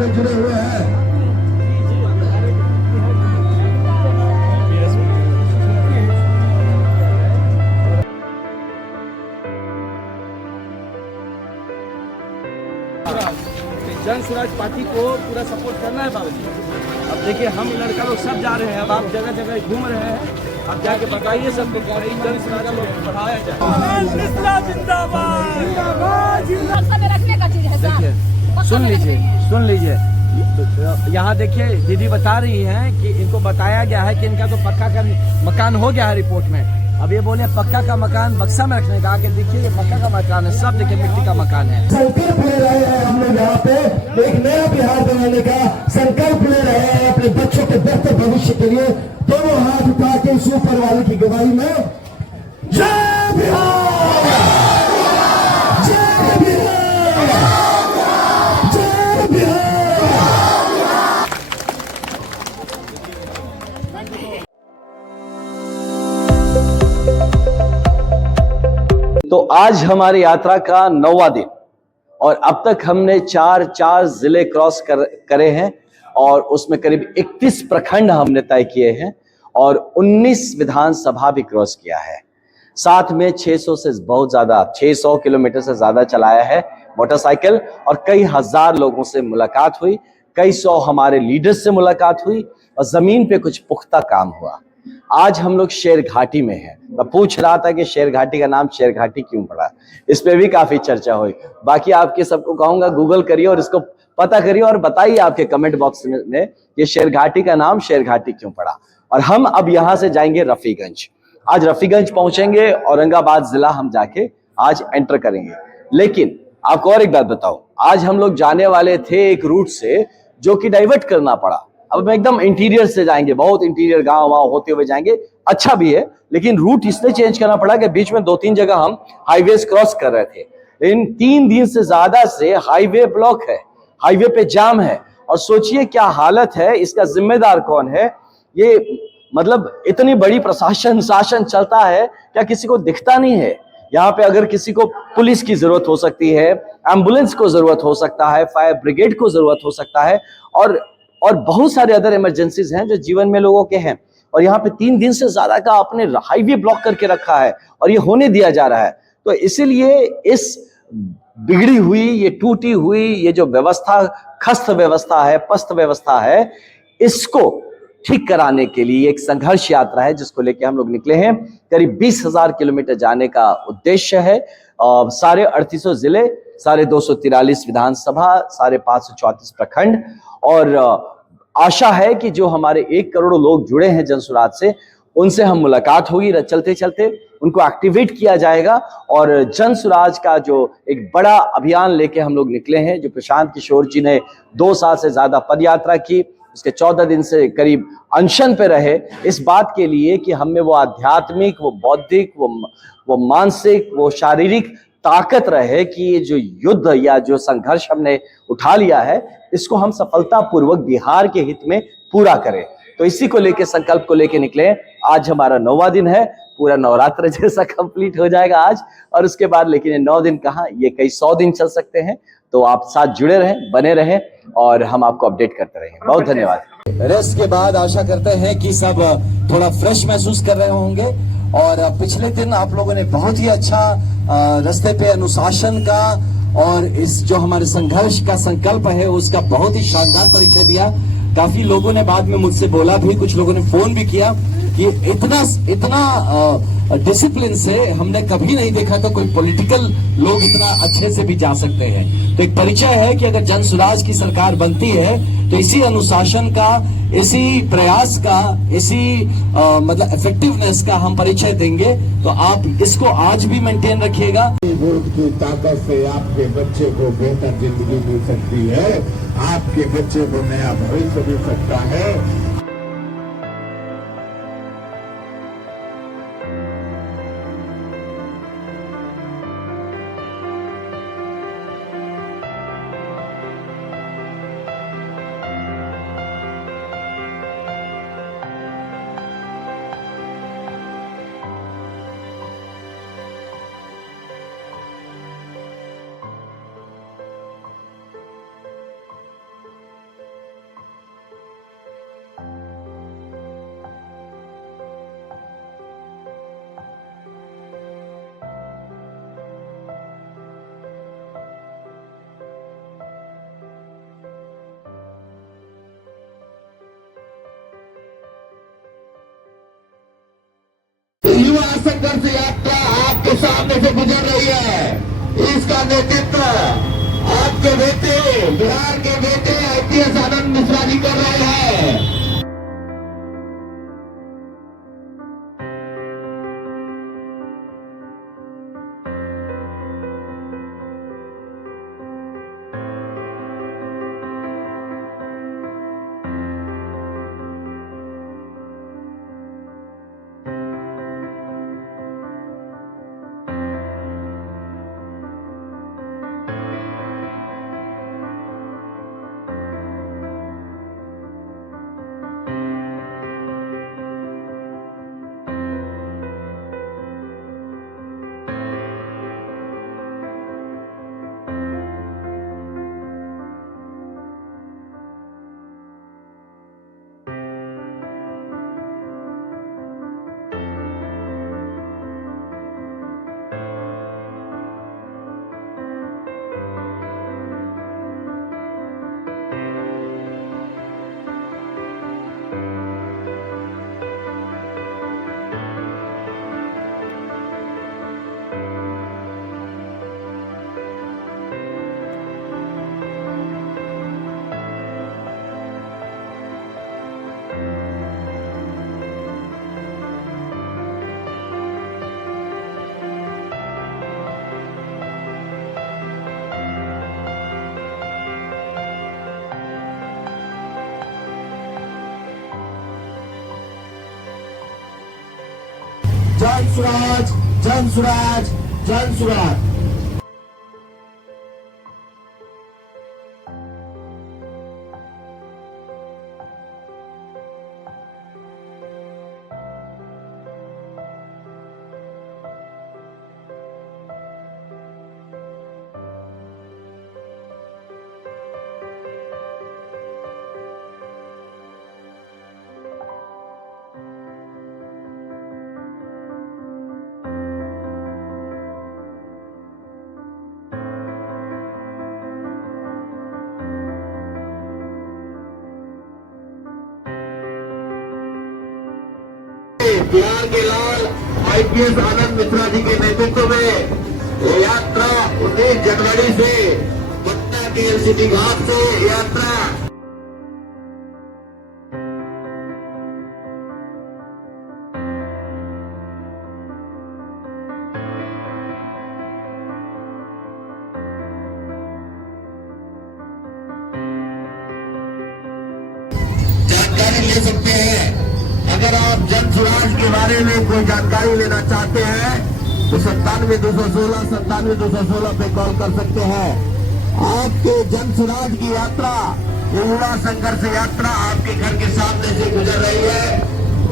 में जुड़े हुए हैं। जन स्वराज पार्टी को पूरा सपोर्ट करना है बाबू जी। अब देखिए हम लड़का लोग सब जा रहे हैं, अब आप जगह जगह घूम रहे हैं, अब जाके बताइए सबको जन स्वराज को बढ़ाया जाए। देखिए सुन लीजिए तो यहाँ देखिए दीदी बता रही हैं कि इनको बताया गया है कि इनका तो पक्का का मकान हो गया है रिपोर्ट में। अब ये बोले पक्का का मकान बक्सा में रखने का, आके देखिए ये पक्का का मकान है, सब देखिए मिट्टी का मकान है। संकल्प ले रहे हैं हम लोग यहाँ पे एक नया बिहार बनाने का संकल्प ले रहे हैं अपने बच्चों के बेहतर भविष्य के लिए। दोनों हाथ उठा के इस ऊपर वाले की गवाही में जय बिहार, जय बिहार, जय बिहार। तो आज हमारी यात्रा का 9वां दिन और अब तक हमने चार जिले क्रॉस करे हैं और उसमें करीब 31 प्रखंड हमने तय किए हैं और 19 विधानसभा भी क्रॉस किया है। साथ में 600 से बहुत ज्यादा 600 किलोमीटर से ज्यादा चलाया है मोटरसाइकिल और कई हजार लोगों से मुलाकात हुई, कई सौ हमारे लीडर्स से मुलाकात हुई और जमीन पे कुछ पुख्ता काम हुआ। आज हम लोग शेर घाटी में हैं। मैं पूछ रहा था कि शेर घाटी का नाम शेर घाटी क्यों पड़ा, इस पे भी काफी चर्चा हुई। बाकी आपके सबको कहूंगा गूगल करिए और इसको पता करिए और बताइए आपके कमेंट बॉक्स में कि शेर घाटी का नाम शेर घाटी क्यों पड़ा। और हम अब यहां से जाएंगे रफीगंज। आज रफीगंज पहुंचेंगे, औरंगाबाद जिला हम जाके आज एंटर करेंगे। लेकिन आपको और एक बात बताओ, आज हम लोग जाने वाले थे एक रूट से जो कि डाइवर्ट करना पड़ा। अब हम एकदम इंटीरियर से जाएंगे, बहुत इंटीरियर गांव वाँव होते हुए जाएंगे, अच्छा भी है, लेकिन रूट इसलिए चेंज करना पड़ा कि बीच में 2-3 जगह हम हाईवेज क्रॉस कर रहे थे। लेकिन 3 दिन से ज्यादा से हाईवे ब्लॉक है, हाईवे पे जाम है और सोचिए क्या हालत है, इसका जिम्मेदार कौन है? ये मतलब इतनी बड़ी प्रशासन शासन चलता है, क्या किसी को दिखता नहीं है? यहाँ पे अगर किसी को पुलिस की जरूरत हो सकती है, एम्बुलेंस को जरूरत हो सकता है, फायर ब्रिगेड को जरूरत हो सकता है और बहुत सारे अदर इमरजेंसीज हैं जो जीवन में लोगों के हैं। और यहाँ पे 3 दिन से ज्यादा का अपने हाईवे ब्लॉक करके रखा है और ये होने दिया जा रहा है। तो इसीलिए इस बिगड़ी हुई, ये टूटी हुई, ये जो व्यवस्था खस्त व्यवस्था है, पस्त व्यवस्था है, इसको ठीक कराने के लिए एक संघर्ष यात्रा है जिसको लेके हम लोग निकले हैं। करीब 20,000 किलोमीटर जाने का उद्देश्य है। सारे 38 जिले, सारे 243 विधानसभा, सारे 534 प्रखंड और आशा है कि जो हमारे 1 करोड़ लोग जुड़े हैं जनसुराज से, उनसे हम मुलाकात होगी चलते चलते, उनको एक्टिवेट किया जाएगा और जनसुराज का जो एक बड़ा अभियान लेके हम लोग निकले हैं, जो प्रशांत किशोर जी ने 2 साल से ज्यादा पद यात्रा की, उसके 14 दिन से करीब अनशन पे रहे, इस बात के लिए कि हमें वो आध्यात्मिक, वो बौद्धिक, वो मानसिक, वो शारीरिक ताकत रहे कि ये जो युद्ध या जो संघर्ष हमने उठा लिया है, इसको हम सफलतापूर्वक बिहार के हित में पूरा करें। तो इसी को लेके, संकल्प को लेके निकले। आज हमारा 9वां दिन है, पूरा नवरात्र जैसा कंप्लीट हो जाएगा आज। और उसके बाद लेकिन ये 9 दिन कहाँ, ये कई 100 दिन चल सकते हैं। तो आप साथ जुड़े रहें, बने रहें और हम आपको अपडेट करते रहेंगे। बहुत धन्यवाद। रेस्ट के बाद आशा करते हैं कि सब थोड़ा फ्रेश महसूस कर रहे होंगे। और पिछले दिन आप लोगों ने बहुत ही अच्छा रास्ते पे अनुशासन का और इस जो हमारे संघर्ष का संकल्प है उसका बहुत ही शानदार परिचय दिया। काफी लोगों ने बाद में मुझसे बोला भी, कुछ लोगों ने फोन भी किया कि इतना डिसिप्लिन से हमने कभी नहीं देखा कि कोई पॉलिटिकल लोग इतना अच्छे से भी जा सकते हैं। तो एक परिचय है कि अगर जनसुराज की सरकार बनती है तो इसी अनुशासन का, इसी प्रयास का, इसी मतलब इफेक्टिवनेस का हम परिचय देंगे। तो आप इसको आज भी मेंटेन रखिएगा। वोट की ताकत से आपके बच्चे को बेहतर जिंदगी मिल सकती है, आपके बच्चे को नया भविष्य मिल सकता है। संघर्ष यात्रा आपके सामने से गुजर रही है। इसका नेतृत्व आपके बेटे, बिहार के बेटे IPS आनंद मिश्रा जी कर रहे हैं। जन स्वराज, जन स्वराज, जन स्वराज। बिहार के लाल IPS आनंद मिश्रा जी के नेतृत्व में ये यात्रा 19 जनवरी से पटना के LCD घाट से यात्रा जानकारी ले सकते हैं। अगर आप जन स्वराज के बारे में कोई जानकारी लेना चाहते हैं तो 97-216 97-216 पे कॉल कर सकते हैं। आपके जन स्वराज की यात्रा, ये युवा संघर्ष यात्रा आपके घर के सामने से गुजर रही है।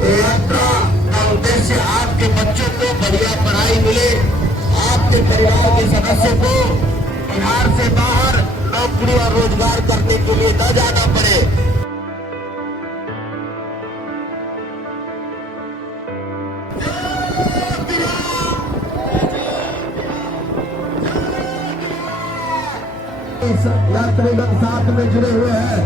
ये यात्रा का उद्देश्य आपके बच्चों को बढ़िया पढ़ाई मिले, आपके परिवार के सदस्यों को बिहार से बाहर नौकरी और रोजगार करने के लिए न जाना पड़े। यात्रीगण साथ में जुड़े हुए हैं।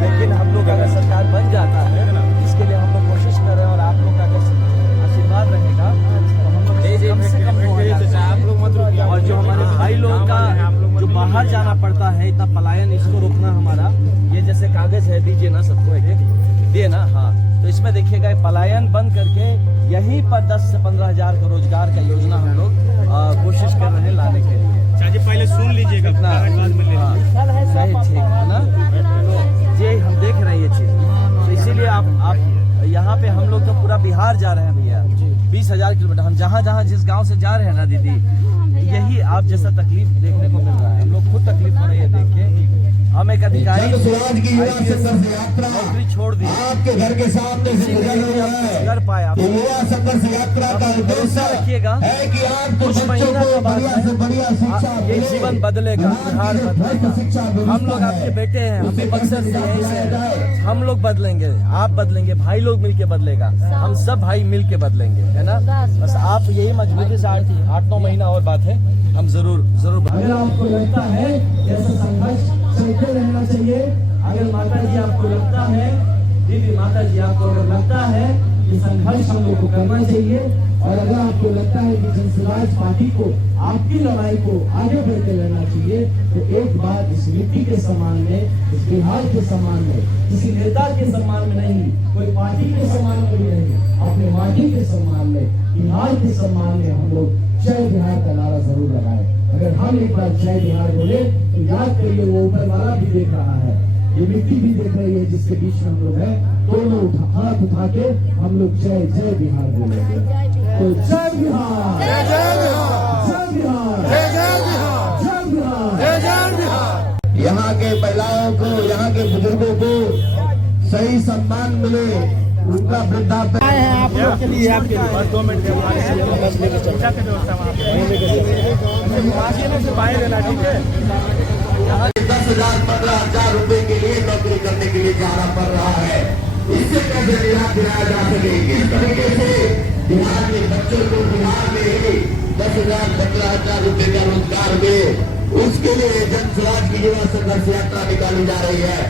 लेकिन हम लोग अगर सरकार बन जाता है, इसके लिए हम लोग कोशिश कर रहे हैं और आप लोग का अगर आशीर्वाद रहेगा तो हम लोग कम से कम हो। और जो हमारे भाई लोग का जो बाहर जाना पड़ता है, इतना पलायन, इसको रोकना हमारा, ये जैसे कागज है, दीजिए ना सबको एक दिए ना। हाँ, तो इसमें देखिएगा पलायन बंद करके यहीं पर 10 से 15 हजार का रोजगार का योजना हम लोग कोशिश कर रहे हैं लाने के लिए। चाची पहले सुन लीजिएगा, सही, ठीक है ना। तो ये हम देख रहे हैं ये चीज, तो इसीलिए आप यहाँ पे हम लोग तो पूरा बिहार जा रहे हैं भैया, 20,000 किलोमीटर। हम जहाँ जहाँ जिस गांव से जा रहे हैं ना दीदी, यही आप जैसा तकलीफ देखने को मिल रहा है। हम लोग खुद तकलीफ हो रही है देख के। हम एक अधिकारी नौकरी छोड़ दी, आपके घर के सामने से गुजर रही है। कर पाया युवा संघर्ष यात्रा का उद्देश्य रखिएगा है कि आपको कुछ बच्चों महीना को का बात बढ़िया से बढ़िया शिक्षा ये मिले। जीवन बदलेगा, बिहार बदलेगा। शिक्षा हम लोग आपके बेटे हैं, हम भी बक्सर से यहीं से हैं। हम लोग बदलेंगे, आप बदलेंगे, भाई लोग मिलके बदलेगा, हम सब भाई मिलके बदलेंगे, है ना। बस आप यही मजबूती से 8-9 महीना और बात है, हम जरूर अगर आपको लगता है ऐसा संघर्ष चलते रहना चाहिए, अगर माता जी आपको लगता है, दीदी माता जी आपको अगर लगता है कि संघर्ष हम लोग को करना चाहिए, और अगर आपको लगता है कि जनसुराज पार्टी को आपकी लड़ाई को आगे बढ़ते रहना चाहिए, तो एक बात इस मिट्टी के सम्मान में, इस बिहार के सम्मान में, किसी नेता के सम्मान में नहीं, कोई पार्टी के सम्मान में भी नहीं, अपने माटी के सम्मान में, बिहार के सम्मान में हम लोग जय बिहार का नारा जरूर लगाए। अगर हम एक बार जय बिहार बोले तो याद करिए वो ऊपर वाला भी देख रहा है, ये मिट्टी भी देख रही है जिसके बीच में हम लोग हैं, दोनों हाथ उठा के हम लोग जय जय बिहार बोलेंगे। तो जय बिहार, जय बिहार, जय बिहार, जय बिहार, जय बिहार। यहाँ के महिलाओं को, यहाँ के बुजुर्गों को सही सम्मान मिले, उनका वृद्धाप्य आप लोग के लिए, आपके लिए बस 2 मिनट के हमारे से बस लेकर चलता है व्यवस्था वहाँ पे बाहर रहना, ठीक है। 10,000 15,000 रुपए के लिए नौकरी करने के लिए जाना पड़ रहा है। इससे कैसे निराश दिलाया जा सके, किस तरीके से बिहार के बच्चों को बिहार में ही 10,000 15,000 रुपए का रोजगार मिले, उसके लिए जनसुराज की युवा संघर्ष यात्रा निकाली जा रही है।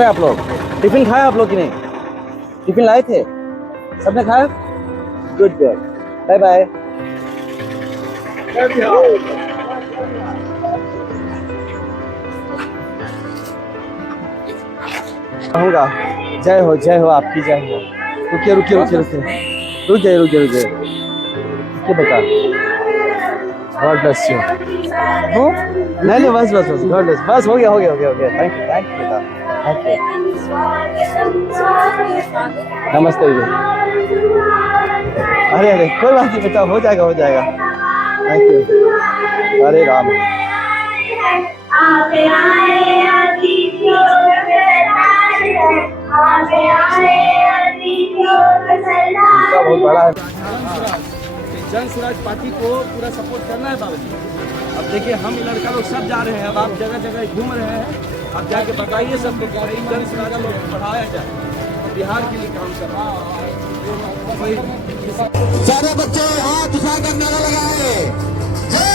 आप लोग टिफिन खाया आप लोग कि नहीं? टिफिन लाए थे? सबने खाया? Good good, bye bye. कहूँगा जय हो आपकी जय हो। रुकिए रुक जाइए बेटा। God bless you. हो नहीं बस गॉड ब्लेस, बस हो गया। थैंक यू बेटा, थैंक यू। नमस्ते जी। अरे कोई बात नहीं बेटा, हो जाएगा। Thank you. हरे राम। बहुत बड़ा है। जनसुराज पार्टी को पूरा सपोर्ट करना है बाबू जी। अब देखिए हम लड़का लोग सब जा रहे हैं, अब आप जगह जगह घूम रहे हैं, अब जाके बताइए सबको कि भाई जनसुराज लोग बढ़ाया जाए, बिहार के लिए काम कर रहा है। सारे बच्चे हाथ उठाकर नारा लगाए, जय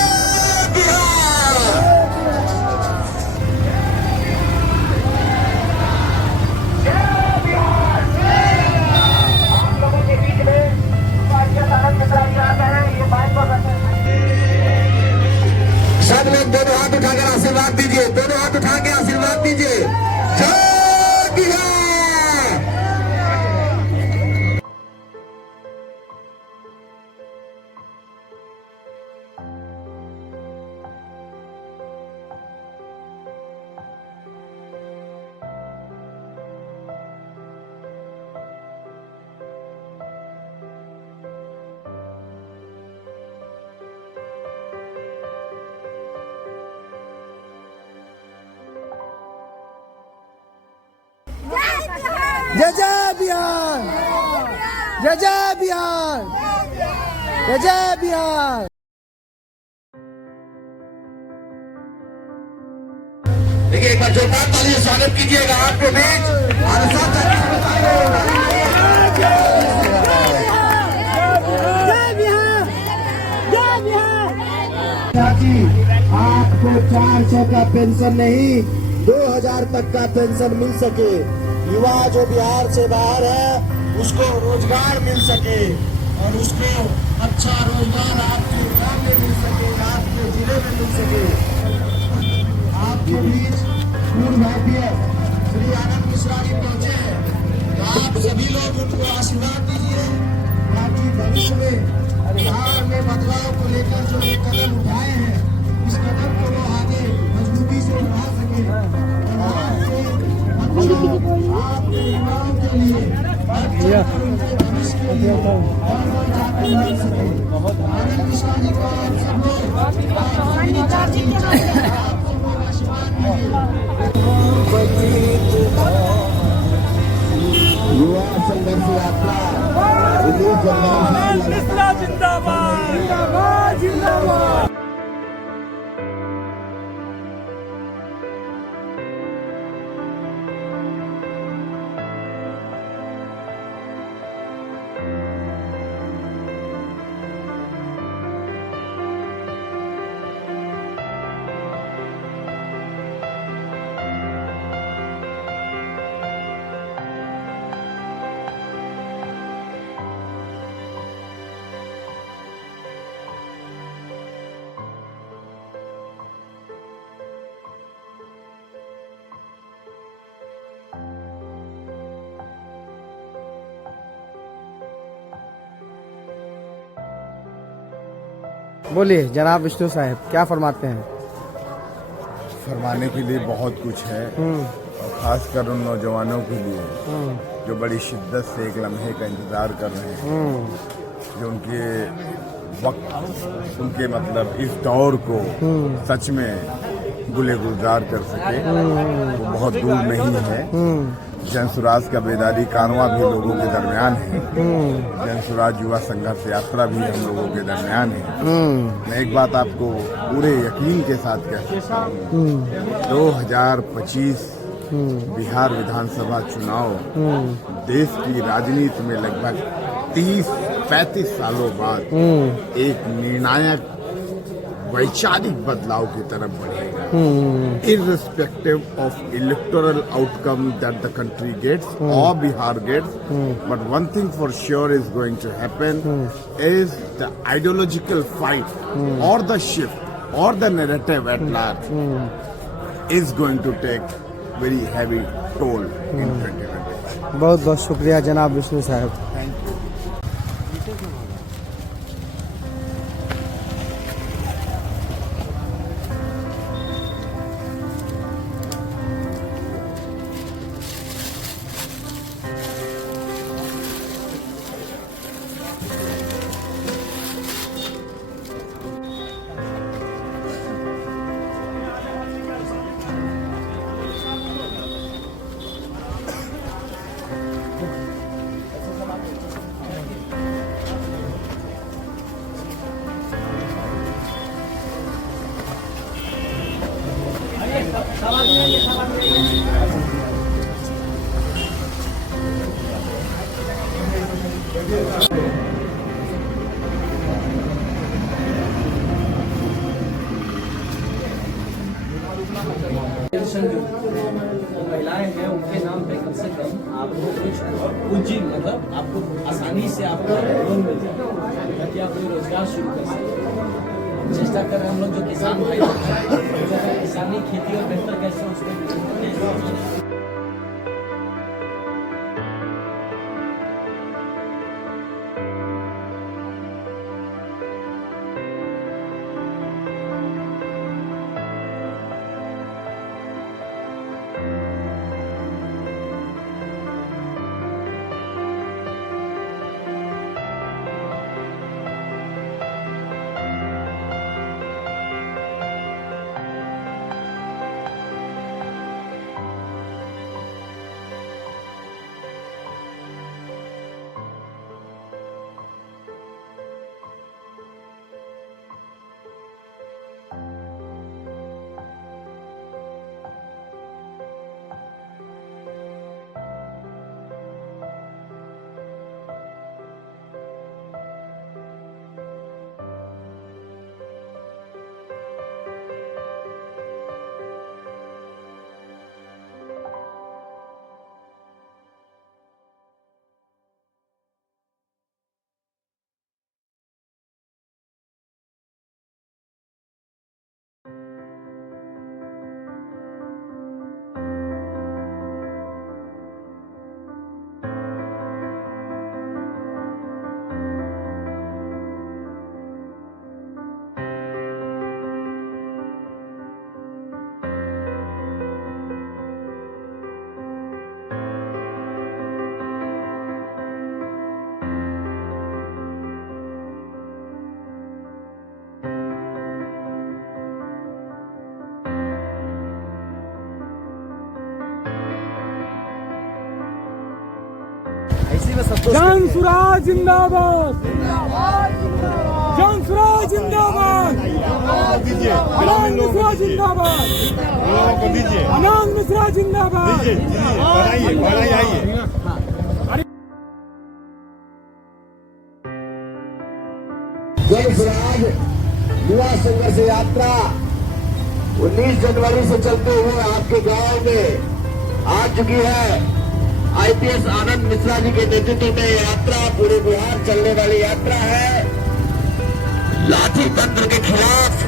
बिहार। सब लोग दोनों हाथ उठाकर आशीर्वाद दीजिए, दोनों हाथ उठा के आशीर्वाद दीजिए। जय बिहार। जय जय बिहार, जय जय बिहार, जय जय बिहार। देखिए एक बार जोरदार ताली से स्वागत कीजिएगा आपके बीच। जी, आपको 400 का पेंशन नहीं 2000 तक का पेंशन मिल सके। युवा जो बिहार से बाहर है उसको रोजगार मिल सके और उसको अच्छा रोजगार आपके गांव में मिल सके, आपके जिले में मिल सके। आपके बीच पूर्व भारतीय श्री आनंद मिश्रा जी पहुंचे हैं, तो आप सभी लोग उनको आशीर्वाद दीजिए ताकि भविष्य में बिहार में बदलाव को लेकर जो ये कदम उठाए हैं इस कदम को वो आगे मजबूती से उठा सके और आपके बच्चों, आपके युवाओं के लिए अच्छा और उनके भविष्य के लिए और आगे बढ़ सके। आनंद मिश्रा जी को आप सब लोग आप सबको आशीर्वाद दीजिए। युवा संघर्ष यात्रा जिंदाबाद जिंदाबाद जिंदाबाद। बोलिए जनाब विष्णु साहब, क्या फरमाते हैं? फरमाने के लिए बहुत कुछ है और खासकर उन नौजवानों के लिए जो बड़ी शिद्दत से एक लम्हे का इंतजार कर रहे हैं, जो उनके वक्त, उनके मतलब इस दौर को सच में गुले गुलजार कर सके, वो बहुत दूर नहीं है। जन सुराज का बेदारी कारवां भी लोगों के दरमियान है, जन सुराज युवा संघर्ष यात्रा भी हम लोगों के दरमियान है। मैं एक बात आपको पूरे यकीन के साथ कह सकता हूँ, 2025 बिहार विधानसभा चुनाव देश की राजनीति में लगभग 30-35 सालों बाद एक निर्णायक वैचारिक बदलाव की तरफ बढ़ेगा। Irrespective of electoral outcome that the country gets or Bihar gets, but one thing for sure is going to happen is the ideological fight or the shift or the narrative at large is going to take very heavy toll in 2020. बहुत बहुत शुक्रिया जनाब विष्णु साहब। महिलाएं हैं उनके नाम पे कम से कम आपको कुछ पूंजी मतलब आपको आसानी से आपको लोन मिल जाए ताकि आप कोई रोजगार शुरू कर सकें। चेष्टा कर रहे हैं हम लोग जो किसान भाई हैं, किसानी खेती और बेहतर कैसे उसको जन स्वराज जिंदाबाद, जन स्वराज जिंदाबाद, आनंद मिश्रा जिंदाबाद, आनंद मिश्रा जिंदाबाद। जन स्वराज युवा संघर्ष यात्रा 19 जनवरी से चलते हुए आपके गांव में आ चुकी है। आईपीएस आनंद मिश्रा जी के नेतृत्व में यात्रा पूरे बिहार चलने वाली यात्रा है। लाठी तंत्र के खिलाफ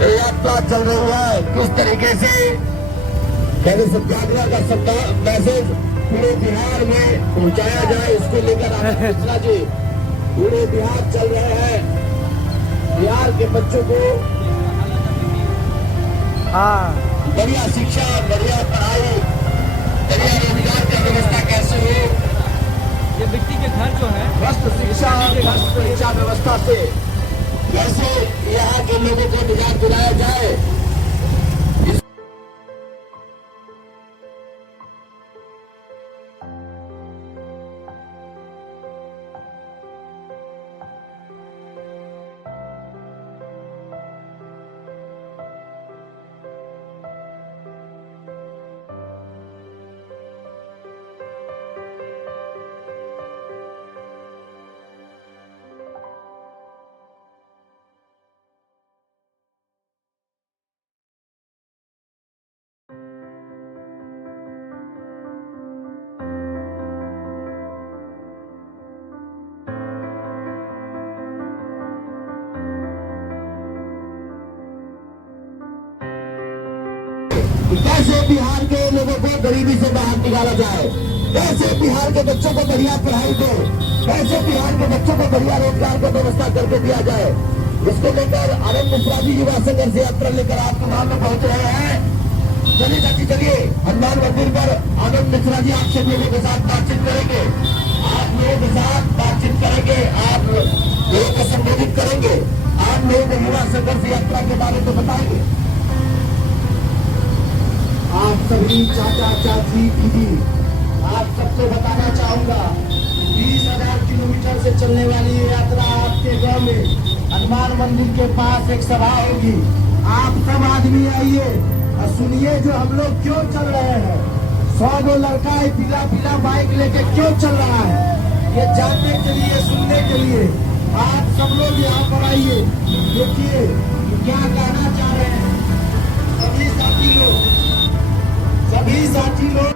ये यात्रा चल रही है। किस तरीके से कैसे सत्याग्रह का मैसेज पूरे बिहार में पहुंचाया जाए, इसको लेकर आनंद मिश्रा जी पूरे बिहार चल रहे हैं। बिहार के बच्चों को बढ़िया शिक्षा, बढ़िया पढ़ाई, बढ़िया रोजगार की व्यवस्था कैसे हो, ये मिट्टी के घर जो है स्वस्थ शिक्षा व्यवस्था से कैसे यहाँ के लोगों को निजात दिलाया जाए। कैसे बिहार के लोगों को गरीबी से बाहर निकाला जाए, कैसे बिहार के बच्चों को बढ़िया पढ़ाई दे, कैसे बिहार के बच्चों को बढ़िया रोजगार की व्यवस्था करके दिया जाए, इसको लेकर आनंद मिश्रा जी युवा संघर्ष यात्रा लेकर आपके गांव में पहुंच रहे हैं। चलिए चाची चलिए, हनुमान मंदिर पर आनंद मिश्रा जी आपसे लोगों के साथ बातचीत करेंगे, आप लोगों के साथ बातचीत करेंगे, आप लोगों को संबोधित करेंगे, आप लोगों को युवा संघर्ष यात्रा के बारे में बताएंगे। आप सभी चाचा चाची दीदी, आप सबसे बताना चाहूंगा 20,000 किलोमीटर से चलने वाली ये यात्रा आपके गांव में हनुमान मंदिर के पास एक सभा होगी। आप सब आदमी आइए और सुनिए जो हम लोग क्यों चल रहे हैं। 100 लड़का है पीला पीला बाइक लेके क्यों चल रहा है, ये जानने के लिए, सुनने के लिए आप सब लोग यहाँ पर आइए। देखिए क्या कहना चाह रहे हैं सभी साथी लोग, सभी साथी लोग।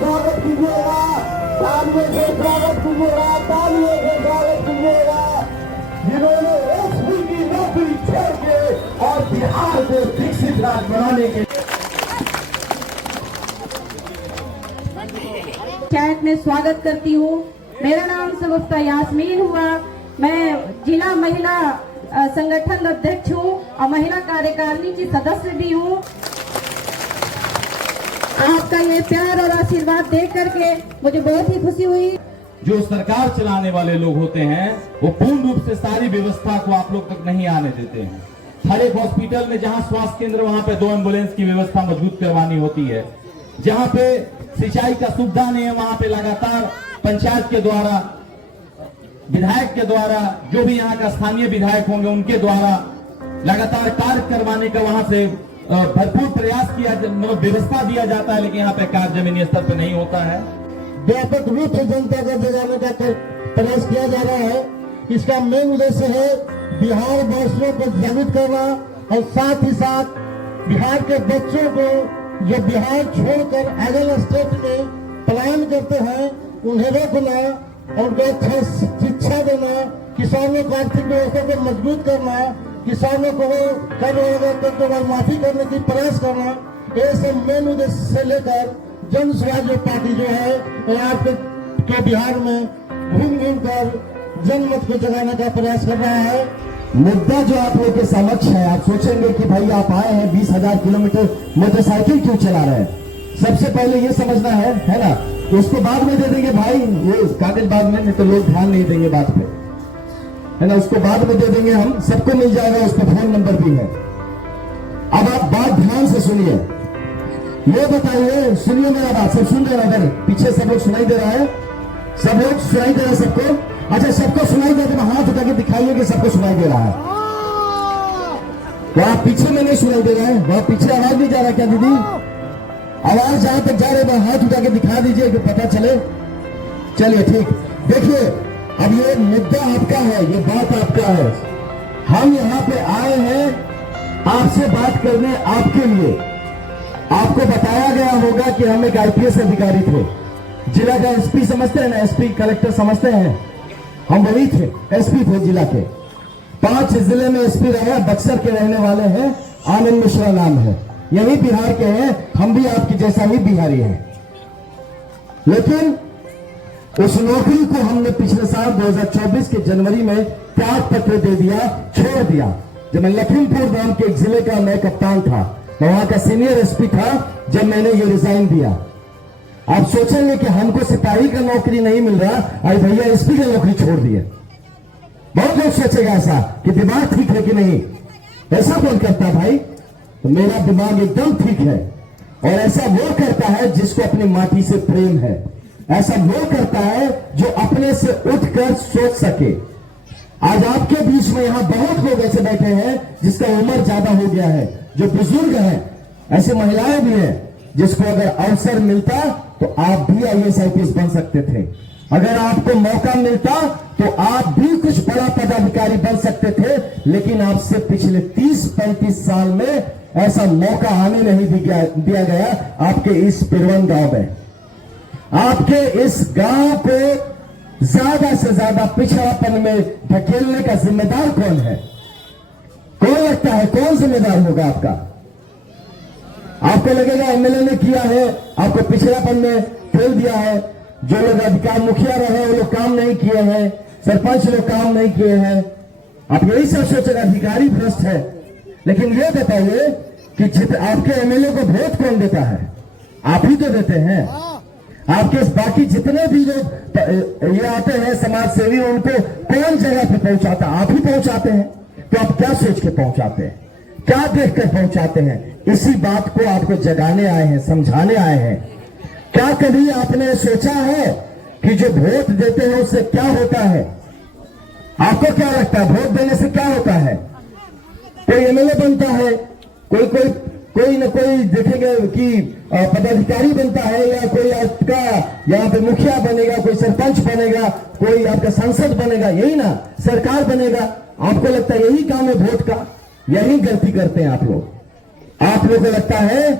स्वागत कीजिएगा, तालियों से स्वागत कीजिएगा, तालियों से स्वागत कीजिएगा, जिन्होंने एसपी की नौकरी छोड़ के और बिहार को विकसित राज्य बनाने के पंचायत में स्वागत करती हूँ। मेरा नाम सगुफ्ता यास्मीन हुआ। मैं जिला महिला संगठन अध्यक्ष हूँ और महिला कार्यकारिणी की सदस्य भी हूँ। आपका ये प्यार और आशीर्वाद देख करके मुझे बहुत ही खुशी हुई। जो सरकार चलाने वाले लोग होते हैं वो पूर्ण रूप से सारी व्यवस्था को आप लोग तक नहीं आने देते हैं। हर एक हॉस्पिटल में जहां स्वास्थ्य केंद्र वहां पे 2 एम्बुलेंस की व्यवस्था मजबूत करवानी होती है। जहां पे सिंचाई का सुविधा नहीं है वहां पे लगातार पंचायत के द्वारा, विधायक के द्वारा, जो भी यहाँ का स्थानीय विधायक होंगे उनके द्वारा लगातार कार्य करवाने का वहां से भरपूर प्रयास किया, मतलब व्यवस्था दिया जाता है, लेकिन यहाँ पे कार्य जमीनी स्तर पर नहीं होता है। व्यापक रूप से जनता को जगाने का प्रयास किया जा रहा है। इसका मेन उद्देश्य है बिहार वासियों को जागरूक करना और साथ ही साथ बिहार के बच्चों को जो बिहार छोड़कर अदर स्टेट में पलायन करते हैं उन्हें रोकना और उनको अच्छा शिक्षा देना, किसानों को आर्थिक व्यवस्था को मजबूत करना, किसानों को कर माफी करने की प्रयास करना, ये सब मेन उद्देश्य से लेकर जन स्वराज पार्टी जो है आपके बिहार में घूम घूम कर जनमत को जगाने का प्रयास कर रहा है। मुद्दा जो आप लोग के समक्ष है, आप सोचेंगे कि भाई आप आए हैं 20,000 किलोमीटर मोटरसाइकिल क्यों चला रहे हैं। सबसे पहले ये समझना है ना, उसको बाद में दे देंगे भाई, वो कागज बाद में, नहीं तो लोग ध्यान नहीं देंगे बात पे, है ना। उसको बाद में दे देंगे हम, सबको मिल जाएगा, उसका फोन नंबर भी है। अब आप बात ध्यान से सुनिए, ये बताइए, सुनिए मेरा बात, सब सुन रहे हैं? अगर पीछे सब लोग सुनाई दे रहा है, सब लोग सुनाई दे रहा है सबको? अच्छा, सबको सुनाई दे रहा है, हाथ उठा के दिखाइए कि सबको सुनाई दे रहा है। वहां पीछे में नहीं सुनाई दे रहा है, वहां पीछे आवाज नहीं जा रहा क्या दीदी? आवाज जहां तक जा रही है वहां हाथ उठा के दिखा दीजिए कि पता चले। चलिए ठीक, देखिए अब ये मुद्दा आपका है, ये बात आपका है। हम यहाँ पे आए हैं आपसे बात करने, आपके लिए। आपको बताया गया होगा कि हम एक आईपीएस अधिकारी थे, जिला का एसपी समझते हैं ना, एसपी कलेक्टर समझते हैं, हम वही थे, एसपी थे जिला के। 5 जिले में एसपी रहे, बक्सर के रहने वाले हैं, आनंद मिश्रा नाम है, यही बिहार के हैं, हम भी आपकी जैसा ही बिहारी हैं। लेकिन उस नौकरी को हमने पिछले साल 2024 के जनवरी में त्याग पत्र दे दिया, छोड़ दिया। जब मैं लखीमपुर नाम के एक जिले का मैं कप्तान था, मैं वहां का सीनियर एसपी था, जब मैंने ये रिजाइन दिया। आप सोचेंगे कि हमको सिपाही का नौकरी नहीं मिल रहा, अरे भैया एसपी की नौकरी छोड़ दिए। बहुत लोग सोचेगा ऐसा कि दिमाग ठीक है कि नहीं, ऐसा कौन करता भाई? तो मेरा दिमाग एकदम ठीक है, और ऐसा वो करता है जिसको अपनी माटी से प्रेम है, ऐसा वो करता है जो अपने से उठकर सोच सके। आज आपके बीच में यहां बहुत लोग ऐसे बैठे हैं जिसका उम्र ज्यादा हो गया है, जो बुजुर्ग हैं, ऐसी महिलाएं भी हैं जिसको अगर अवसर मिलता तो आप भी आईएएस आईपीएस बन सकते थे। अगर आपको मौका मिलता तो आप भी कुछ बड़ा पदाधिकारी बन सकते थे, लेकिन आपसे पिछले 30-35 साल में ऐसा मौका आने नहीं दिया गया। आपके इस पिरवन गांव में, आपके इस गांव को ज्यादा से ज्यादा पिछड़ापन में धकेलने का जिम्मेदार कौन है? कौन लगता है, कौन जिम्मेदार होगा आपका? आपको लगेगा एमएलए ने किया है, आपको पिछड़ापन में ठेल दिया है, जो लोग अधिकार मुखिया रहे वो लोग काम नहीं किए हैं, सरपंच लोग काम नहीं किए हैं, आप यही सब सोचेगा अधिकारी भ्रष्ट है। लेकिन ये बताइए कि आपके एमएलए को वोट कौन देता है? आप ही तो देते हैं। आपके बाकी जितने भी लोग ये आते हैं समाज सेवी, उनको कौन जगह पे पहुंचाता? आप ही पहुंचाते हैं। तो आप क्या सोच के पहुंचाते हैं, क्या देख कर पहुंचाते हैं? इसी बात को आपको जगाने आए हैं, समझाने आए हैं। क्या कभी आपने सोचा है कि जो वोट देते हैं उससे क्या होता है? आपको क्या लगता है वोट देने से क्या होता है? कोई एमएलए बनता है, कोई न कोई देखेंगे कि पदाधिकारी बनता है, या कोई आपका यहाँ पे मुखिया बनेगा, कोई सरपंच बनेगा, कोई आपका सांसद बनेगा, यही ना सरकार बनेगा। आपको लगता है यही काम है वोट का? यही गलती करते हैं आप लोग। आप लोगों को लगता है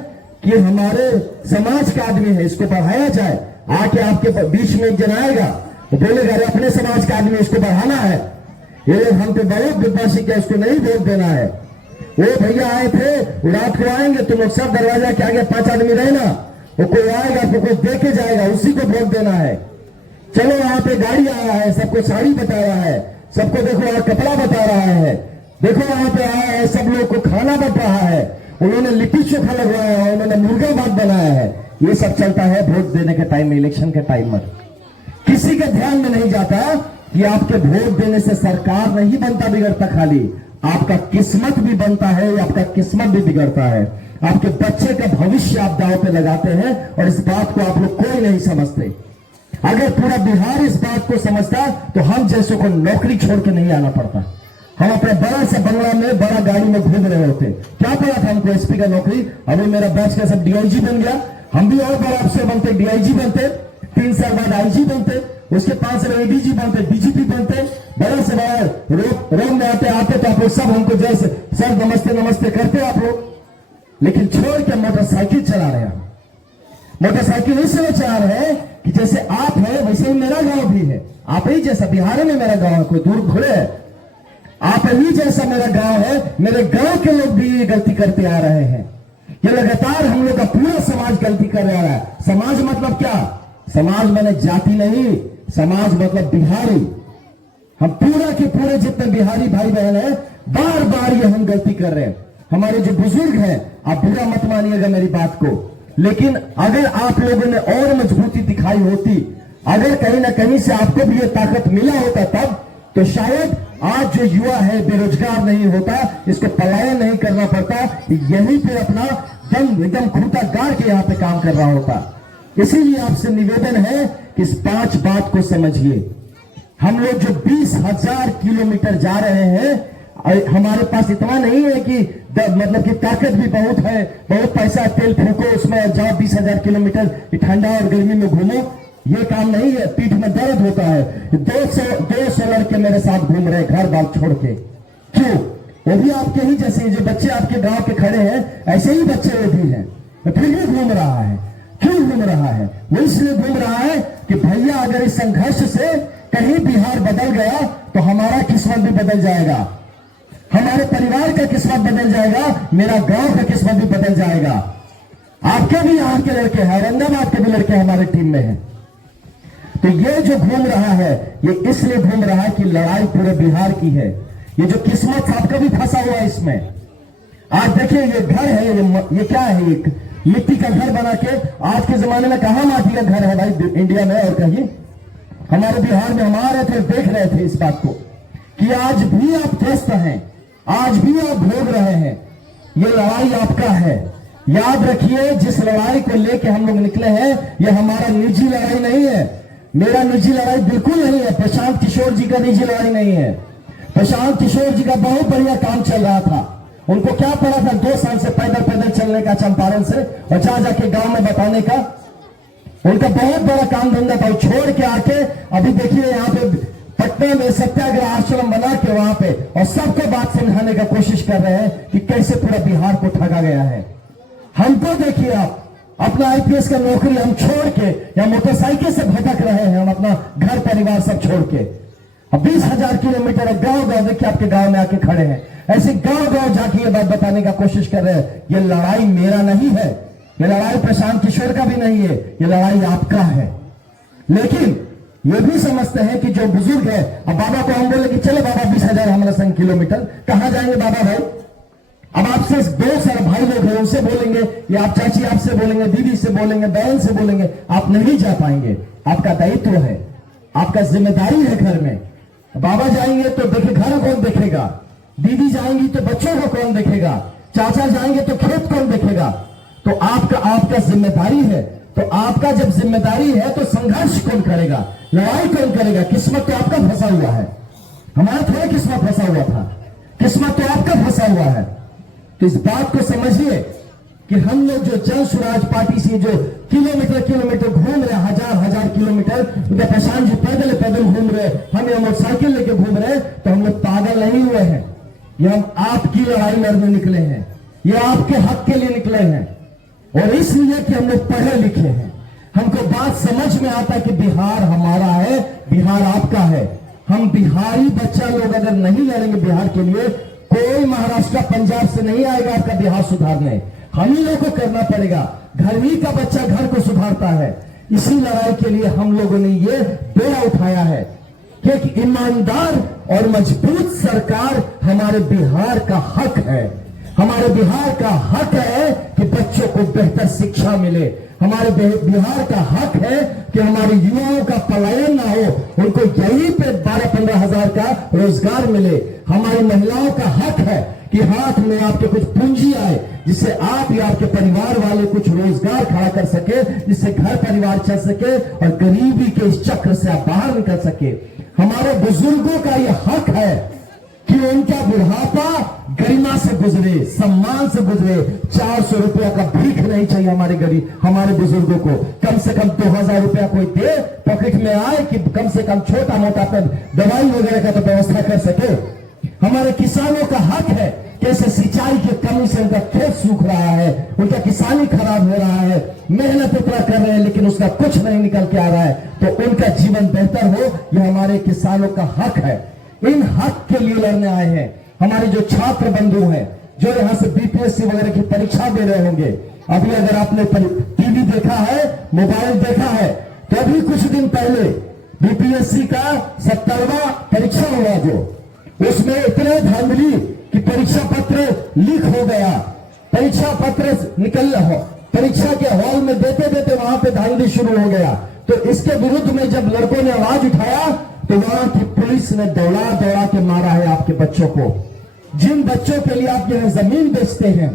कि हमारे समाज का आदमी है, इसको बढ़ाया जाए। आके आपके बीच में एक जन आएगा, वो बोलेगा अरे अपने समाज का आदमी, इसको बढ़ाना है। ये लोग हम पे बहुत बदमाशी किया, इसको नहीं वोट देना है। वो भैया आए थे, रात को आएंगे, तुम लोग सब दरवाजा के आगे 5 आदमी रहना, वो कोई आएगा तो कोई दे के जाएगा, उसी को वोट देना है। चलो वहां पे गाड़ी आया है, सबको साड़ी बता रहा है, सबको देखो वहां कपड़ा बता रहा है, देखो वहां पे आया है, सब लोग को खाना बट रहा है, उन्होंने लिट्टी चोखा लगवाया है, उन्होंने मुर्गा भात बनाया है। ये सब चलता है वोट देने के टाइम में, इलेक्शन के टाइम में। किसी के ध्यान में नहीं जाता कि आपके वोट देने से सरकार नहीं बनता बिगड़ता, खाली आपका किस्मत भी बनता है, आपका किस्मत भी बिगड़ता है। आपके बच्चे का भविष्य आप दांव पे लगाते हैं, और इस बात को आप लोग कोई नहीं समझते। अगर पूरा बिहार इस बात को समझता तो हम जैसों को नौकरी छोड़ के नहीं आना पड़ता। हम अपने बड़ा सा बंगला में, बड़ा गाड़ी में घूम रहे होते। क्या पड़ा था हमको एसपी का नौकरी? अभी मेरा बैच का सब डीआईजी बन गया, हम भी और बड़ा अफसर बनते, डीआईजी बनते, 3 साल बाद आईजी बनते, उसके 5 साल एडीजी बनते, डीजीपी बनते, बड़ा से बड़ा रोम में आते तो आप लोग सब हमको जैसे सर नमस्ते नमस्ते करते आप लोग। लेकिन छोड़ के मोटरसाइकिल चला रहे हैं। मोटरसाइकिल इसलिए चला रहे हैं कि जैसे आप है वैसे ही मेरा गांव भी है, आप ही जैसा बिहार में मेरा गांव है, कोई दूर थोड़े है। आप ही जैसा मेरा गांव है, मेरे गांव के लोग भी ये गलती करते आ रहे हैं। ये लगातार हम लोग का पूरा समाज गलती कर रहा है। समाज मतलब क्या? समाज मैंने जाति नहीं, समाज मतलब बिहारी। हम पूरा के पूरे जितने बिहारी भाई बहन हैं, बार बार ये हम गलती कर रहे हैं। हमारे जो बुजुर्ग हैं, आप बुरा मत मानिएगा मेरी बात को, लेकिन अगर आप लोगों ने और मजबूती दिखाई होती, अगर कहीं ना कहीं से आपको भी ये ताकत मिला होता तब, तो शायद आज जो युवा है बेरोजगार नहीं होता, इसको पलायन नहीं करना पड़ता, यहीं पे अपना दम एकदम खूंटा गाड़ के यहाँ पे काम कर रहा होता। इसीलिए आपसे निवेदन है कि इस 5 बात को समझिए। हम लोग जो 20,000 किलोमीटर जा रहे हैं, हमारे पास इतना नहीं है कि मतलब कि ताकत भी बहुत है, बहुत पैसा तेल फूको उसमें जाओ 20,000 किलोमीटर ठंडा और गर्मी में घूमो, ये काम नहीं है। पीठ में दर्द होता है। 200 लड़के मेरे साथ घूम रहे घर बार छोड़ के, क्यों? वो भी आपके ही जैसे, जो बच्चे आपके गांव के खड़े हैं ऐसे ही बच्चे वो भी हैं, फिर भी घूम रहा है। क्यों घूम रहा है? वो इसलिए घूम रहा है कि भैया अगर इस संघर्ष से कहीं बिहार बदल गया तो हमारा किस्मत भी बदल जाएगा, हमारे परिवार का किस्मत बदल जाएगा, मेरा गांव का किस्मत भी बदल जाएगा। आपके भी यहाँ के लड़के हैं, औरंगाबाद के भी लड़के हमारे टीम में हैं। तो ये जो घूम रहा है ये इसलिए घूम रहा है कि लड़ाई पूरे बिहार की है। ये जो किस्मत आपका भी फंसा हुआ है इसमें। आज देखिए ये घर है, ये क्या है? एक मिट्टी का घर बना के, आज के जमाने में कहां माटी का घर है भाई इंडिया में और कहीं? हमारे बिहार में हम आ रहे थे, देख रहे थे इस बात को कि आज भी आप त्रस्त हैं, आज भी आप भोग रहे हैं। ये लड़ाई आपका है। याद रखिए, जिस लड़ाई को लेके हम लोग निकले हैं ये हमारा निजी लड़ाई नहीं है, मेरा निजी लड़ाई बिल्कुल नहीं है, प्रशांत किशोर जी का निजी लड़ाई नहीं है। प्रशांत किशोर जी का बहुत बढ़िया काम चल रहा था। उनको क्या पड़ा था 2 साल से पैदल पैदल चलने का चंपारण से और जा जाके गांव में बताने का? उनका बहुत बड़ा काम धंधा था। छोड़ के आके अभी देखिए यहाँ पे पटना में सत्याग्रह आश्रम बना के वहां पे और सबको बात समझाने का कोशिश कर रहे हैं कि कैसे पूरा बिहार को ठगा गया है। हमको देखिए, आप अपना आईपीएस का नौकरी हम छोड़ के या मोटरसाइकिल से भटक रहे हैं, हम अपना घर परिवार सब छोड़ के। अब 20,000 किलोमीटर गांव गांव देखिए आपके गांव में आके खड़े हैं, ऐसे गांव गांव जाके ये बात बताने का कोशिश कर रहे हैं। ये लड़ाई मेरा नहीं है, ये लड़ाई प्रशांत किशोर का भी नहीं है, ये लड़ाई आपका है। लेकिन ये भी समझते हैं कि जो बुजुर्ग है, अब बाबा को हम बोले कि चलो बाबा 20,000 हमारा संग किलोमीटर, कहां जाएंगे बाबा भाई? अब आपसे 2 सारे भाई लोग हैं, उनसे बोलेंगे या आप चाची आपसे बोलेंगे, दीदी से बोलेंगे, बहन से बोलेंगे, आप नहीं जा पाएंगे। आपका दायित्व है, आपका जिम्मेदारी है घर में। बाबा जाएंगे तो देखिए घर कौन देखेगा, दीदी जाएंगी तो बच्चों को कौन देखेगा, चाचा जाएंगे तो खेत कौन देखेगा? तो आपका जिम्मेदारी है। तो आपका जब जिम्मेदारी है तो संघर्ष कौन करेगा, लड़ाई कौन करेगा? किस्मत तो आपका फंसा हुआ है, हमारा थोड़ा किस्मत फंसा हुआ था, किस्मत तो आपका फंसा हुआ है। तो इस बात को समझिए कि हम लोग जो जन स्वराज पार्टी से जो किलोमीटर घूम रहे, हजार किलोमीटर, प्रशांत जी पैदल घूम रहे, हम यहाँ मोटरसाइकिल लेके घूम रहे, तो हम लोग पागल नहीं हुए हैं। ये हम आपकी लड़ाई लड़ने निकले हैं, ये आपके हक के लिए निकले हैं, और इसलिए कि हम लोग पढ़े लिखे हैं। हमको बात समझ में आता है कि बिहार हमारा है, बिहार आपका है। हम बिहारी बच्चा लोग अगर नहीं लड़ेंगे बिहार के लिए, कोई महाराष्ट्र पंजाब से नहीं आएगा आपका बिहार सुधारने, हम ही लोगों को करना पड़ेगा। घर ही का बच्चा घर को सुधारता है। इसी लड़ाई के लिए हम लोगों ने ये बेड़ा उठाया है कि एक ईमानदार और मजबूत सरकार हमारे बिहार का हक है। हमारे बिहार का हक है कि बच्चों को बेहतर शिक्षा मिले, हमारे बिहार का हक है कि हमारे युवाओं का पलायन ना हो, उनको यहीं पे 12-15 हजार का रोजगार मिले। हमारी महिलाओं का हक है कि हाथ में आपके कुछ पूंजी आए, जिससे आप या आपके परिवार वाले कुछ रोजगार खड़ा कर सके, जिससे घर परिवार चल सके और गरीबी के इस चक्र से आप बाहर निकल सके। हमारे बुजुर्गों का यह हक है कि उनका बुढ़ापा गरिमा से गुजरे, सम्मान से गुजरे। 400 रुपया का भीख नहीं चाहिए हमारे बुजुर्गों को। कम से कम 2,000 रुपया कोई दे, पॉकेट में आए कि कम से कम छोटा मोटा दवाई वगैरह का तो व्यवस्था कर सके। हमारे किसानों का हक है, कैसे सिंचाई की कमी से उनका खेत सूख रहा है, उनका किसानी खराब हो रहा है, मेहनत इतना कर रहे हैं लेकिन उसका कुछ नहीं निकल के आ रहा है, तो उनका जीवन बेहतर हो, यह हमारे किसानों का हक है। इन हक के लिए लड़ने आए हैं। हमारे जो छात्र बंधु हैं, जो यहाँ से बीपीएससी वगैरह की परीक्षा दे रहे होंगे, अभी अगर आपने टीवी देखा है, मोबाइल देखा है, तो अभी कुछ दिन पहले बीपीएससी का 70वां परीक्षा हुआ, जो उसमें इतने धांधली कि परीक्षा पत्र लीक हो गया, परीक्षा पत्र निकल परीक्षा के हॉल में देते देते वहां पे धांधली शुरू हो गया। तो इसके विरुद्ध में जब लड़कों ने आवाज उठाया तो वहां की पुलिस ने दौड़ा दौड़ा के मारा है आपके बच्चों को। जिन बच्चों के लिए आप यहां जमीन बेचते हैं,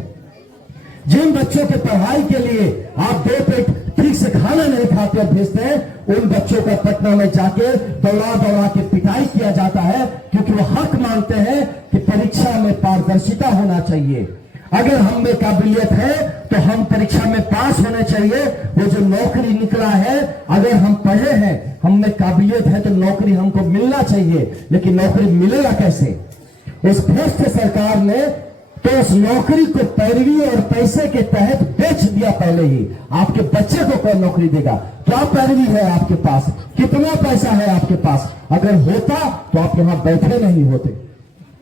जिन बच्चों के पढ़ाई के लिए आप 2 पेट ठीक से खाना नहीं खाते और भेजते हैं, उन बच्चों का पटना में जाके दौड़ा दौड़ा के पिटाई किया जाता है, क्योंकि वो हक मानते हैं कि परीक्षा में पारदर्शिता होना चाहिए। अगर हम में काबिलियत है तो हम परीक्षा में पास होने चाहिए। वो जो नौकरी निकला है, अगर हम पढ़े हैं, हम में काबिलियत है तो नौकरी हमको मिलना चाहिए। लेकिन नौकरी मिलेगा कैसे? उस भ्रष्ट सरकार ने तो उस नौकरी को पैरवी और पैसे के तहत बेच दिया पहले ही। आपके बच्चे को कौन नौकरी देगा? क्या पैरवी है आपके पास? कितना पैसा है आपके पास? अगर होता तो आप यहां बैठे नहीं होते।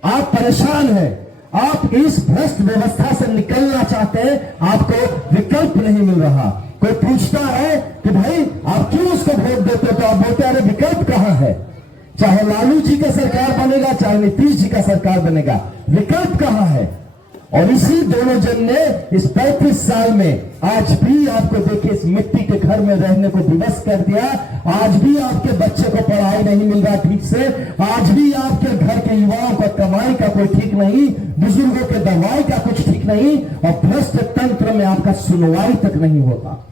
आप परेशान हैं, आप इस भ्रष्ट व्यवस्था से निकलना चाहते हैं, आपको विकल्प नहीं मिल रहा। कोई पूछता है कि भाई आप क्यों उसको वोट देते हो, तो आप बोलते हैं अरे विकल्प कहां है? चाहे लालू जी का सरकार बनेगा, चाहे नीतीश जी का सरकार बनेगा, विकल्प कहां है? और इसी दोनों जन ने इस 35 साल में आज भी आपको देखिए इस मिट्टी के घर में रहने को दिवस कर दिया। आज भी आपके बच्चे को पढ़ाई नहीं मिल रहा ठीक से। आज भी आपके घर के युवाओं का कमाई का कोई ठीक नहीं, बुजुर्गों के दवाई का कुछ ठीक नहीं, और भ्रष्ट तंत्र में आपका सुनवाई तक नहीं होता।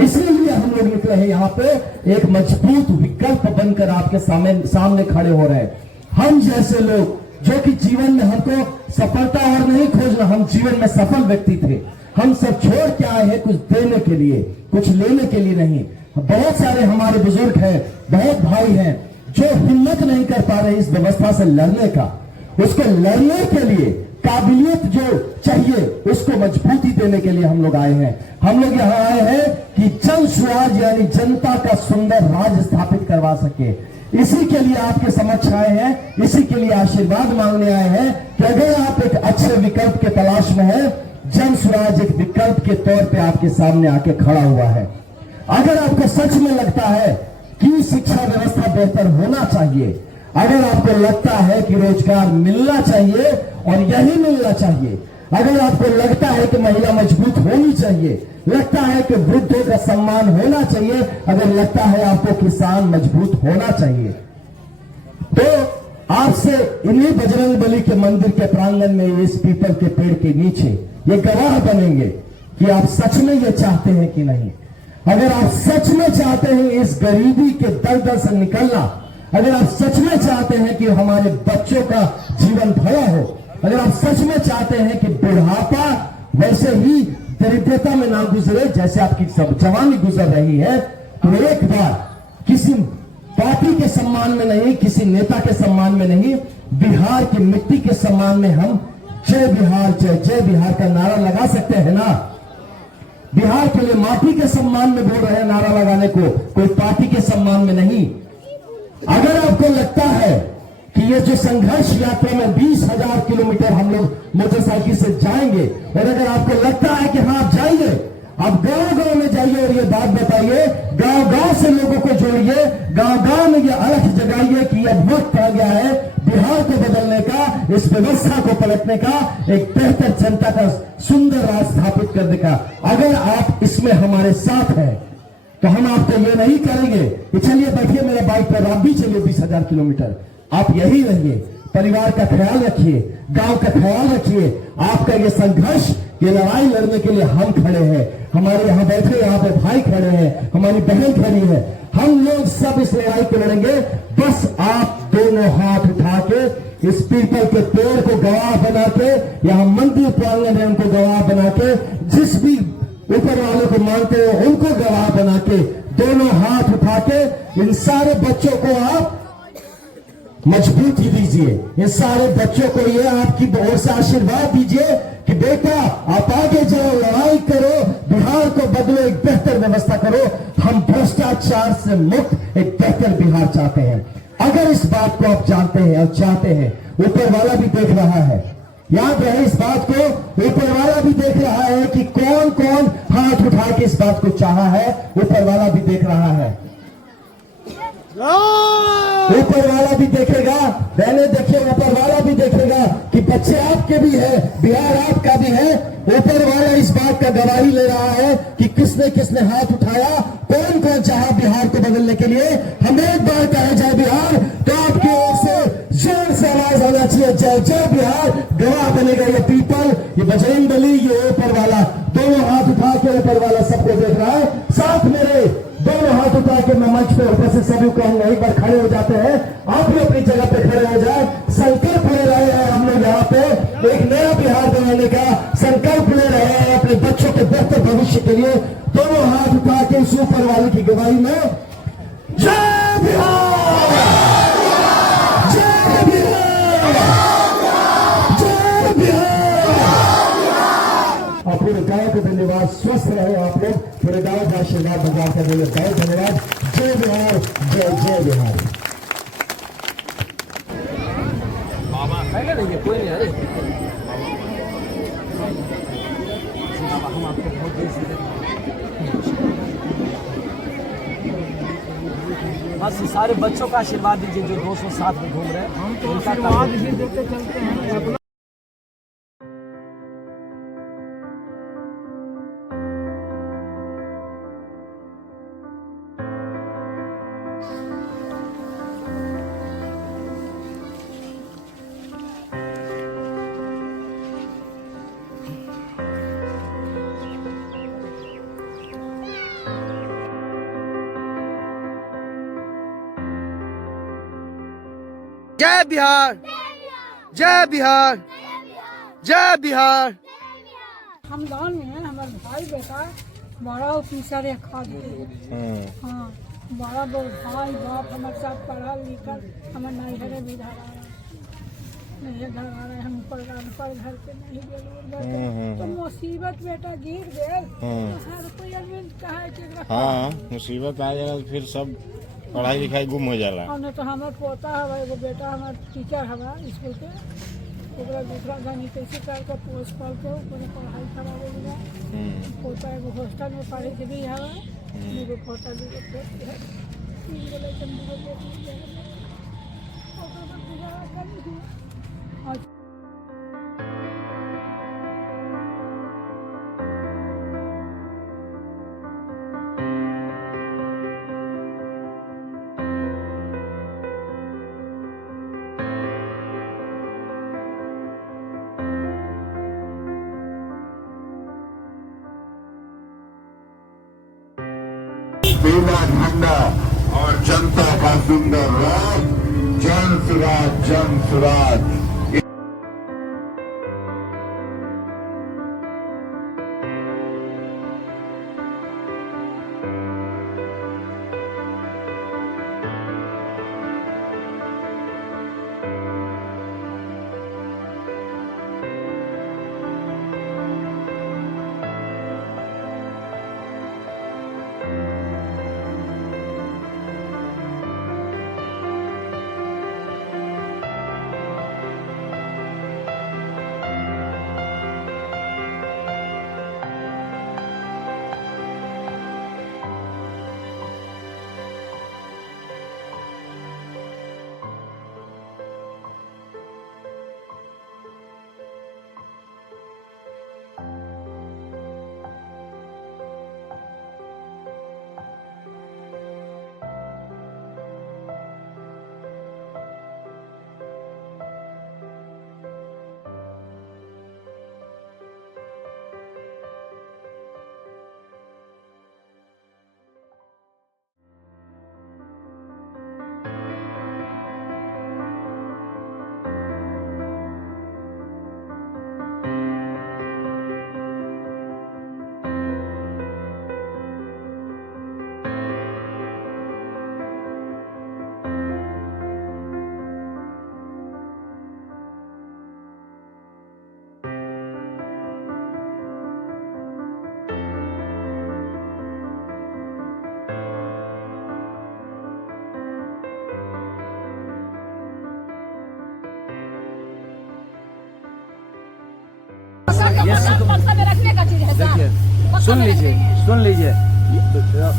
इसलिए हम लोग निकले हैं यहाँ पे एक मजबूत विकल्प बनकर आपके सामने खड़े हो रहे हैं। हम जैसे लोग जो कि जीवन में हमको सफलता और नहीं खोजना, हम जीवन में सफल व्यक्ति थे। हम सब छोड़ के आए हैं कुछ देने के लिए, कुछ लेने के लिए नहीं। बहुत सारे हमारे बुजुर्ग हैं, बहुत भाई हैं जो हिम्मत नहीं कर पा रहे इस व्यवस्था से लड़ने का। उसको लड़ने के लिए काबिलियत जो चाहिए उसको मजबूती देने के लिए हम लोग आए हैं। हम लोग यहाँ आए हैं कि जन स्वराज यानी जनता का सुंदर राज स्थापित करवा सके। इसी के लिए आपके समक्ष आए हैं, इसी के लिए आशीर्वाद मांगने आए हैं कि अगर आप एक अच्छे विकल्प के तलाश में हैं, जन स्वराज एक विकल्प के तौर पे आपके सामने आके खड़ा हुआ है। अगर आपको सच में लगता है कि शिक्षा व्यवस्था बेहतर होना चाहिए, अगर आपको लगता है कि रोजगार मिलना चाहिए और यही मिलना चाहिए, अगर आपको लगता है कि महिला मजबूत होनी चाहिए, लगता है कि वृद्धों का सम्मान होना चाहिए, अगर लगता है आपको किसान मजबूत होना चाहिए, तो आपसे इन्हीं बजरंगबली के मंदिर के प्रांगण में इस पीपल के पेड़ के नीचे ये गवाह बनेंगे कि आप सच में ये चाहते हैं कि नहीं। अगर आप सच में चाहते हैं इस गरीबी के दलदल से निकलना, अगर आप सच में चाहते हैं कि हमारे बच्चों का जीवन भला हो, अगर आप सच में चाहते हैं कि बुढ़ापा वैसे ही दरिद्रता में ना गुजरे जैसे आपकी सब जवानी गुजर रही है, तो एक बार किसी पार्टी के सम्मान में नहीं, किसी नेता के सम्मान में नहीं, बिहार की मिट्टी के सम्मान में हम जय बिहार जय जय बिहार का नारा लगा सकते हैं ना। बिहार के लिए माटी के सम्मान में बोल रहे हैं नारा लगाने को, कोई पार्टी के सम्मान में नहीं। अगर आपको लगता है कि ये जो संघर्ष यात्रा में 20,000 किलोमीटर हम लोग मोटरसाइकिल से जाएंगे, और अगर आपको लगता है कि हाँ आप जाइए, आप गांव गांव में जाइए और ये बात बताइए, गांव गांव से लोगों को जोड़िए, गांव गांव में ये अलख जगाइए कि अब वक्त आ गया है बिहार को बदलने का, इस व्यवस्था को पलटने का, एक बेहतर जनता का सुंदर राज स्थापित करने का। अगर आप इसमें हमारे साथ हैं तो हम आपको ये नहीं करेंगे कि चलिए बैठिए मेरे बाइक पर, आप भी चलिए 20,000 किलोमीटर। आप यही रहिए, परिवार का ख्याल रखिए, गांव का ख्याल रखिए। आपका ये संघर्ष, ये लड़ाई लड़ने के लिए हम खड़े हैं। हमारे यहाँ बैठे यहाँ पे भाई खड़े हैं, हमारी बहन खड़ी है, हम लोग सब इस लड़ाई को लड़ेंगे। बस आप दोनों हाथ उठा के इस पीपल के पेड़ को गवाह बना के, यहाँ मंदिर प्रांगण है उनको गवाह बना के, जिस भी ऊपर वालों को मानते हो उनको गवाह बना के, दोनों हाथ उठा के इन सारे बच्चों को आप मजबूती दीजिए। इन सारे बच्चों को ये आपकी ओर से आशीर्वाद दीजिए कि बेटा आप आगे जाओ, लड़ाई करो, बिहार को बदलो, एक बेहतर व्यवस्था करो। हम भ्रष्टाचार से मुक्त एक बेहतर बिहार चाहते हैं। अगर इस बात को आप जानते हैं और चाहते हैं, ऊपर वाला भी देख रहा है, याद रहे इस बात को, ऊपर वाला भी देख रहा है कि कौन कौन हाथ उठा के इस बात को चाहा है, ऊपर वाला भी देख रहा है। ऊपर वाला भी देखेगा, बहने देखिए ऊपर वाला भी देखेगा कि बच्चे आपके भी है, बिहार आपका भी है। ऊपर वाला इस बात का गवाही ले रहा है कि किसने किसने हाथ उठाया, कौन कौन चाहा बिहार को बदलने के लिए। हमें एक बार कहा जाए बिहार, तो आपकी ओर से जोर से आवाज आना चाहिए, जय जय बिहार। गवाह बनेगा ये पीपल, ये बजरंग बली, ये ऊपर वाला, दोनों हाथ उठा के ऊपर वाला सबको देख रहा है। साथ मेरे दोनों हाथ उठा के मैं मंच पे उपस्थित सभी कहूंगा, एक बार खड़े हो जाते हैं, आप भी अपनी जगह पे खड़े हो जाए। संकल्प ले रहे हैं हम लोग यहाँ पे एक नया बिहार बनाने का संकल्प ले रहे हैं अपने बच्चों के बेहतर भविष्य के लिए। दोनों हाथ उठा के इस ऊपर वाले की गवाही में जय बिहार, जय बिहार, जय बिहार। और पूरे गांव को धन्यवाद, स्वस्थ रहे आप लोग, पूरे गांव का आशीर्वाद बाजार का बोले गाँव धन्यवाद। जय बिहार, जय जय बिहार। नहीं है कोई नहीं। अरे हम आपको बहुत बस सारे बच्चों का आशीर्वाद दीजिए जो दोस्तों साथ में घूम रहे हैं। हम तो आशीर्वाद ही देते चलते हैं। जय बिहार, जय बिहार, जय बिहार। हम गाँव में हैं, हमारे भाई बेटा बड़ा ऑफिसर है खाद के। हाँ, बड़ा भाई बाप हमारे साथ पढ़ा लिखा, हमारे नैहरे भी घर आ रहे, हम ऊपर घर के नहीं गए तो मुसीबत बेटा गिर गए। हर कोई आदमी कहा कि हाँ मुसीबत आ जाएगा तो फिर सब पढ़ाई लिखाई गुम हो जाला। और नहीं तो हमारे पोता है, एगो बेटा हमारे टीचर है स्कूल के, दूसरा जानी कैसे करके पोस्ट पढ़ के पढ़ाई खराब हो गया। पोता एगो हॉस्टल में पढ़े के भी है, एगो पोता भी पीला झंडा और जनता का सुंदर राज, जन सुराज, जन सुराज। देखिए सुन लीजिए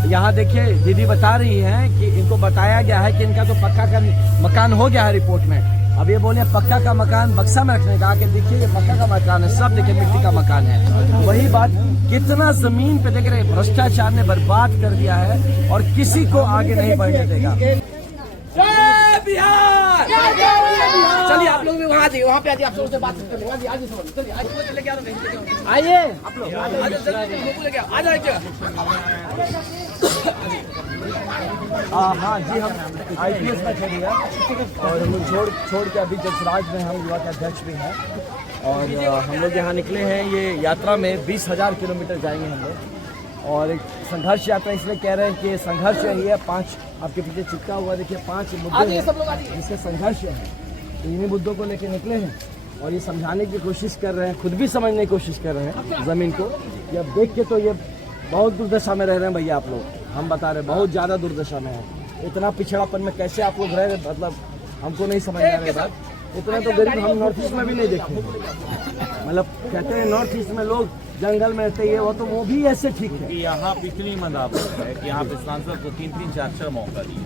यहाँ देखिए दीदी बता रही हैं कि इनको बताया गया है कि इनका तो पक्का का मकान हो गया है रिपोर्ट में। अब ये बोले पक्का का मकान बक्सा में रखने का, आके देखिए ये पक्का का मकान है, सब देखिए मिट्टी का मकान है। वही बात, कितना जमीन पे देख रहे भ्रष्टाचार ने बर्बाद कर दिया है और किसी को आगे नहीं बढ़ने देगा। जय बिहार! चलिए आप लोग भी वहाँ आइए, वहाँ पे आइए, आप लोगों से बात करते हैं। आइए आप लोग, आ जाइए। हाँ जी, हम IPS में छोड़ी है और हम छोड़ के अभी जसराज में हम युवा के अध्यक्ष भी हैं और हम लोग यहाँ निकले हैं ये यात्रा में 20,000 किलोमीटर जाएंगे हम लोग। और एक संघर्ष यात्रा इसलिए कह रहे हैं कि संघर्ष यही है, 5 आपके पीछे चिपका हुआ देखिए 5 मुद्दे हैं जिससे संघर्ष है। तो इन्हीं मुद्दों को लेकर निकले हैं और ये समझाने की कोशिश कर रहे हैं, खुद भी समझने की कोशिश कर रहे हैं जमीन को। ये अब देख के तो ये बहुत दुर्दशा में रह रहे हैं भैया आप लोग, हम बता रहे हैं बहुत ज्यादा दुर्दशा में है। इतना पिछड़ापन में कैसे आप लोग रह रहे, मतलब हमको नहीं समझ आ रही बात। इतना तो गरीब हम नॉर्थ ईस्ट में भी नहीं देखे। मतलब कहते हैं नॉर्थ ईस्ट में लोग जंगल में रहते हैं, वो भी ऐसे ठीक है। यहाँ इतनी मंदावत है कि यहाँ पे सांसद को 3-3, 4-4 मौका दिया,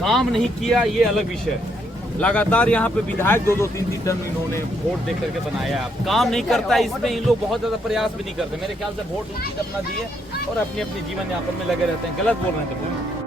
काम नहीं किया, ये अलग विषय है। लगातार यहाँ पे विधायक 2-2, 3-3 टर्म इन्होंने वोट दे करके बनाया है, काम नहीं करता। इसमें इन लोग बहुत ज्यादा प्रयास भी नहीं करते। मेरे ख्याल से वोट उनकी अपना दिए और अपनी अपनी जीवन यापन में लगे रहते हैं। गलत बोल रहे हैं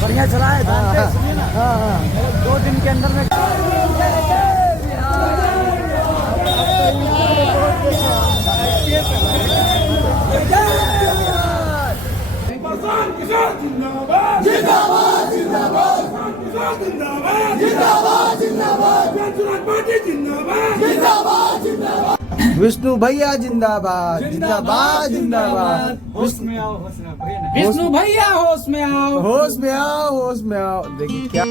बढ़िया चला है। हाँ, 2 दिन के अंदर में विष्णु भैया जिंदाबाद, जिंदाबाद, जिंदाबाद। विष्णु भैया होश में आओ, होश में आओ, होश में आओ। देखिए क्या